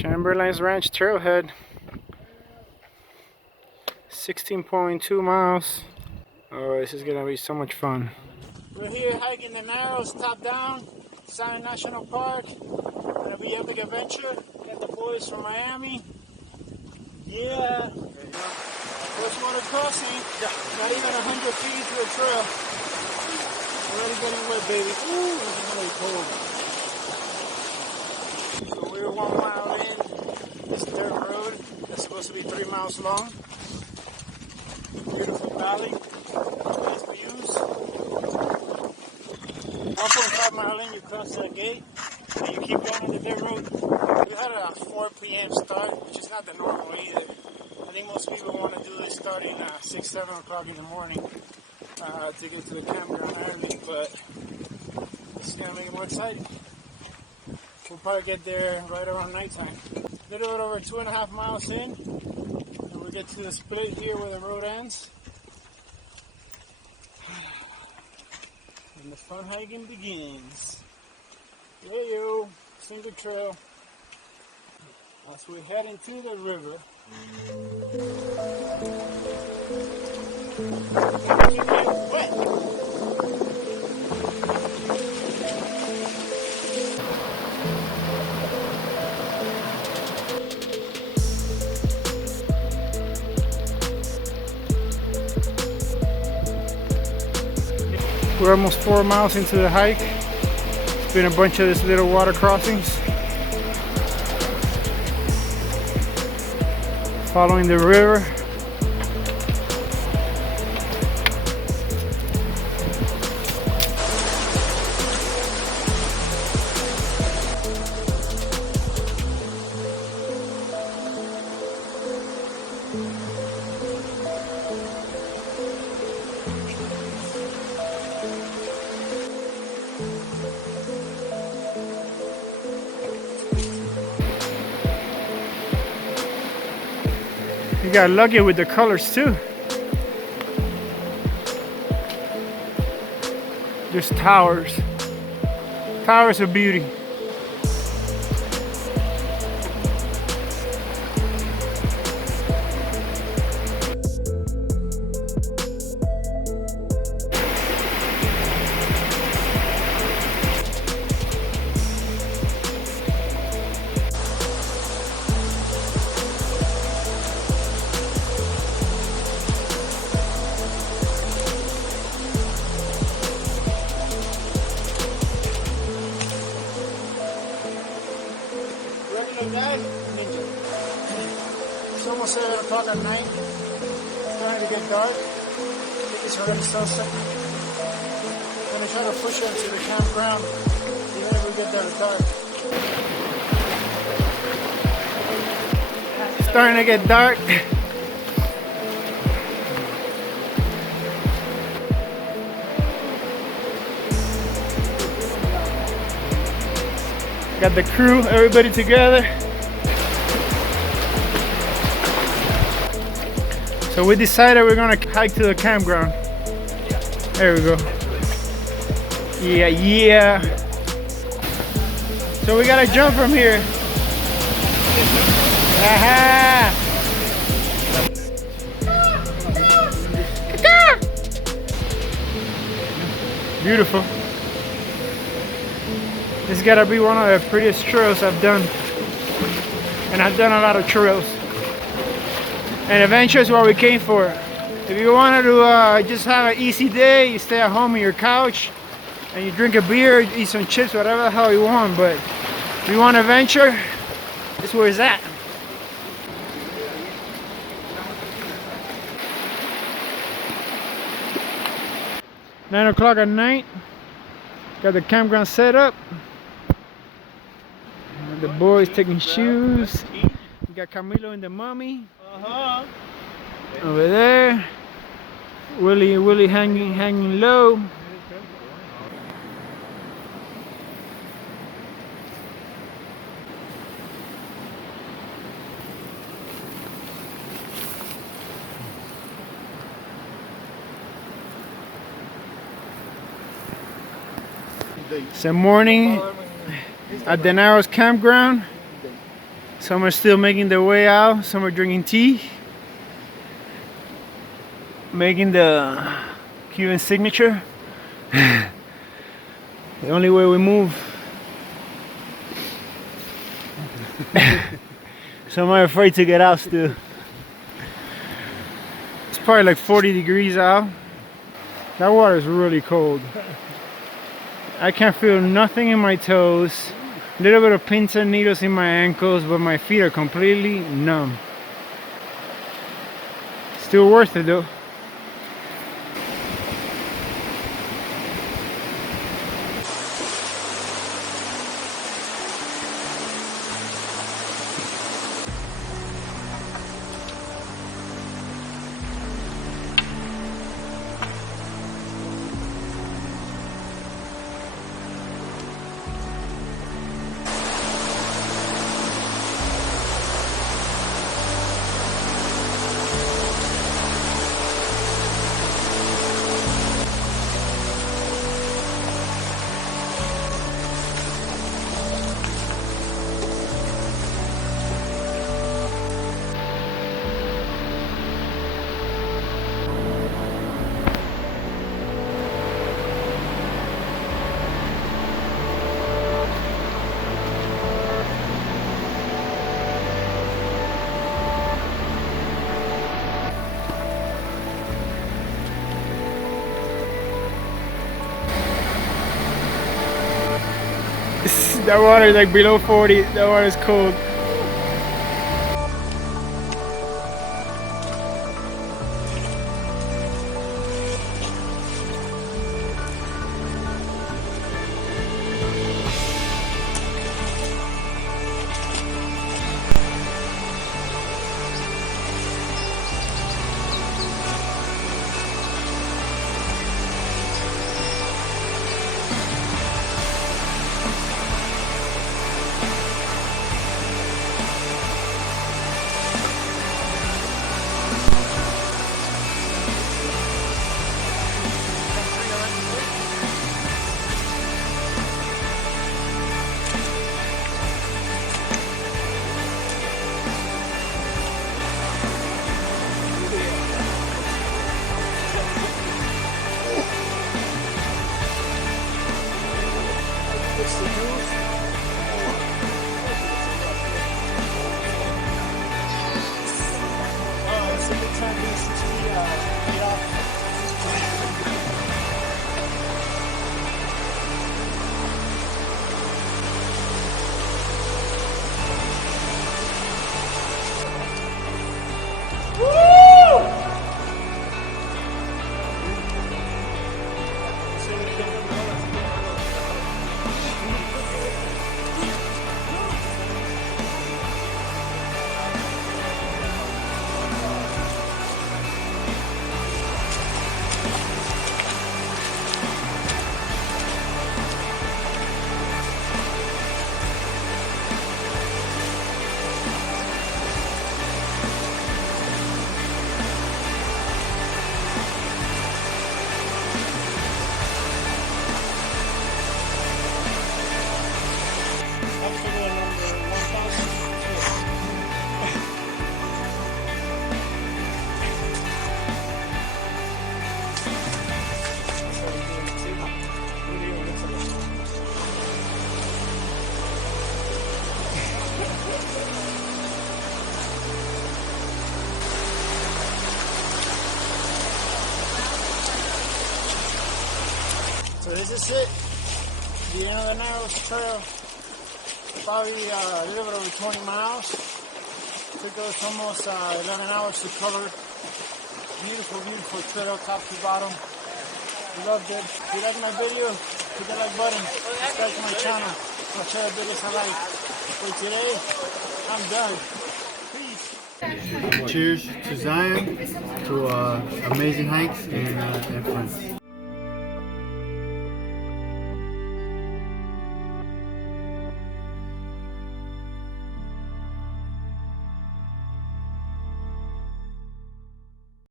Chamberlain Ranch trailhead. 16.2 miles. Oh, this is gonna be so much fun. We're here hiking the Narrows, top down, Zion National Park. Gonna be epic adventure. Got the boys from Miami. Yeah. First water crossing. Not even 100 feet to the trail. Already getting wet, baby. Ooh, this is really cold. So we're 1 mile in this dirt road that's supposed to be 3 miles long. Beautiful valley. Nice views. 1.5 mile in, you cross that gate, and you keep going on the dirt road. We had a 4 p.m. start, which is not the normal either. I think most people want to do this starting 6, 7 o'clock in the morning to get to the campground early, but it's going to make it more exciting. We'll probably get there right around nighttime. A little bit over 2.5 miles in, and we get to the split here where the road ends. And the fun hiking begins. Yo, single trail. As we head into the river. Keep it wet. We're almost 4 miles into the hike. It's been a bunch of these little water crossings. Following the river. You got lucky with the colors too. Just towers. Towers of beauty. Guys, ninja. It's almost 7 o'clock at night. It's starting to get dark. I think it's already sunset. I'm going to try to push into the campground even if we get there dark. It's starting to get dark. Got the crew, everybody together. So we decided we're gonna hike to the campground. There we go. Yeah. So we gotta jump from here. Aha! Beautiful. This has gotta be one of the prettiest trails I've done. And I've done a lot of trails. And adventure is what we came for. If you wanted to just have an easy day, you stay at home on your couch and you drink a beer, eat some chips, whatever the hell you want. But if you want adventure, this is where it's at. – 9 o'clock at night. Got the campground set up. The boys taking shoes. We got Camilo and the mommy. Over there. Willie hanging low. It's a morning at the Narrows campground. Some are still making their way out. Some are drinking tea. Making the Cuban signature. The only way we move. Some are afraid to get out still. It's probably like 40 degrees out. That water is really cold. I can't feel nothing in my toes. A little bit of pins and needles in my ankles, but my feet are completely numb. Still worth it though. That water is like below 40. That water is cold. So this is it, the end of the Narrows Trail, probably a little bit over 20 miles. Took us almost 11 hours to cover. Beautiful, beautiful trail, top to bottom. Loved it. If you like my video, hit the like button, subscribe to my channel, I'll share the videos I like. For today, I'm done. Peace. Cheers to Zion, to amazing hikes and friends.